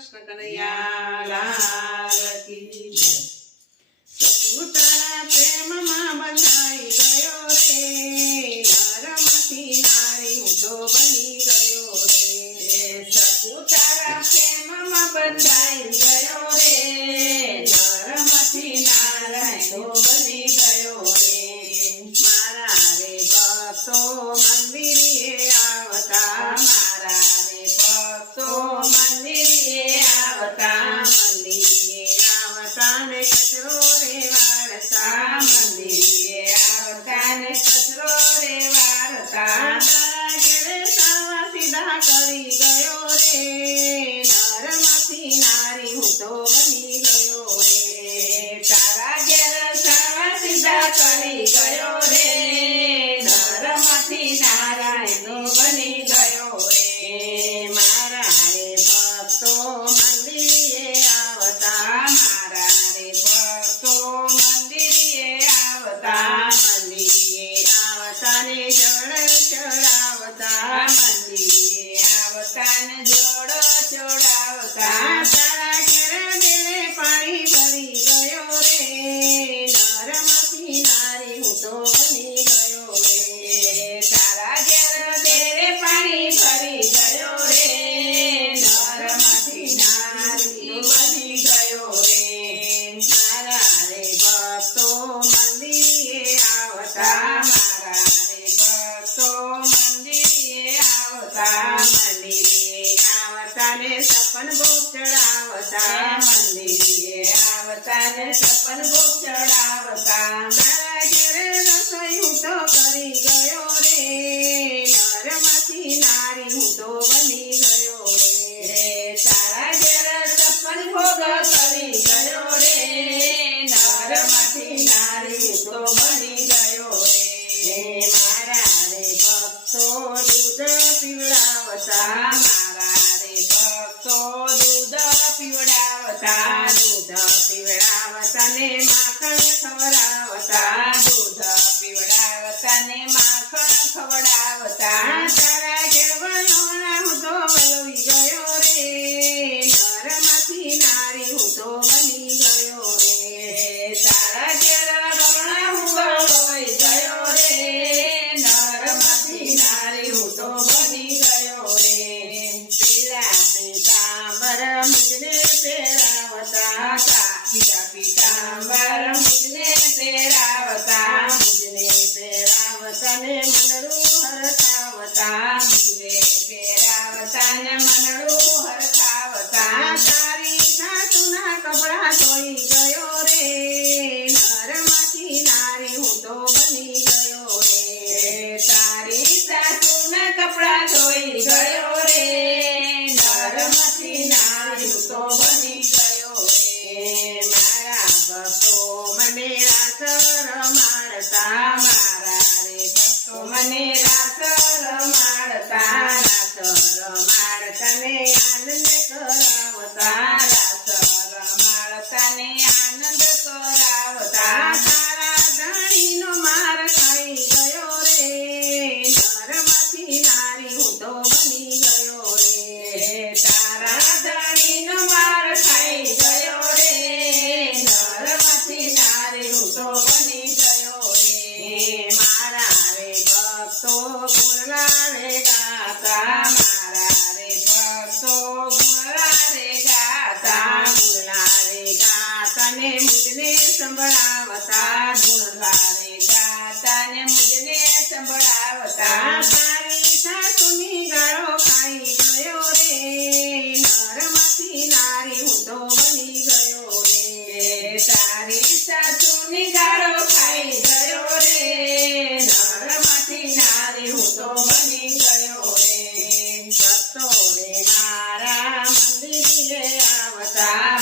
કૃષ્ણ કનૈયા લાલ કી જય। સપુતારા પ્રેમમાં બંધાઈ ગયો રે, નરમાંથી નારી હું તો બની ગયો રે। સપુતારા પ્રેમમાં બંધાઈ ગયો રે, નરમાંથી નારાય તો બની ગયો રે। મારા રે ભક્તો મંદિરે આવતા, મારા રે ભક્તો મંદિરે આવતા, મંદિરે આવતા ને કચરો રે વાળતા, મંદિરે આવતા ને કચરો રે વાળતા। તારા ઘેરે સાવા સીધા કરી ગયો રે, નરમાંથી નારી હું તો બની ગયો રે। તારા ઘેરે સાવા સીધા કરી ગયો રે, નરમાંથી નારાય તો બની ગયો રે। મારા રે ભક્તો મંદિરે આવતા, મારા રે ભક્તો મંદિરે આવતા, મંદિરે આવતા ને જળ ચડાવતા, મંદિરે આવતા ને જળ ચડાવતા। તારા ઘેરે દિલે પાણી ભરી ગયો રે, નરમાંથી નારી હું તો બની ગયો રે। તારા ઘેરે દિલે પાણી ભરી ગયો રે, નરમાંથી નારી બની ગયો રે। મારા રે ભક્તો મંદિરે આવતા, મારા રે ભક્તો મંદિરે આવતા, મંદિરે આવતા ને સપન ભોગ ચડાવતા, મંદિરે આવતા ને સપન ભોગ ચડાવતા। તારા ઘેરે રસોઈ હું તો કરી ગયો રે, નરમાંથી નારી હું તો બની ગયો રે। તારા ઘેરે સપન ભોગ કરી ગયો રે, નરમાંથી નારી હું તો બની ગયો રે। મારા રે ભક્તો દૂધ પીવડાવતા, મારા રે ભક્તો દૂધ પીવડાવતા, દૂધ પીવડાવતા ને માખણ ખવડાવતા, દૂધ પીવડાવતા ને માખણ ખવડાવતા। તારા ઘેર વલોણા હું તો વલોવી ગયો રે, નરમાંથી નારી હું તો બની ગયો રે। તારા ઘેર વલોણા હું વલોવી ગયો રે, નરમાંથી નારી હું તો બની ગયો રે। પીળા પીતાંબર મુજને પહેરાવતા, પીળા પીતાંબર મુજને પહેરાવતા, મુજને પહેરાવતા ને મનડું હરખાવતા, મુજને પહેરાવતા ને મનડું હરખાવતા। તારી સાસુના કપડા ધોઈ ગયો રે, નરમાંથી નારી હું તો બની ગયો રે। તારી સાસુના કપડા ધોઈ ગયો રે, નરમાંથી નારી હું તો બની ગયો રે। મારા ભક્તો મને રાસ રમાડતા, મારા રે ભક્તો મને રાસ રમાડતા, રાસ રમાડતા ને આનંદ કરાવતા, રાસ રમાડતા ને આનંદ કરાવતા। તારા ધણીનો માર ખાઈ ગયો રે, નરમાંથી નારી હું તો બની ગયો રે। તારા ધણીનો માર ખાઈ ગયો રે, નરમાંથી નારી હું તો બની ગયો રે। મારા રે ભક્તો ગુણલા રે ગાતા, મારા રે ભક્તો ગુણલા રે ગાતા, ગુણલા રે ગાતા ને મુજને સંભળાવતા, ગુણલા રે ગાતા ને મુજને સંભળાવતા। તારી સાસુની ગાળો ખાઈ ગયો રે, નરમાંથી નારી હું તો બની ગયો રે। તારી સાસુની ગાળો ખાઈ ગયો રે, નરમાંથી નારી હું તો બની ગયો રે। ભક્તો રે મારા મંદિરે આવતા,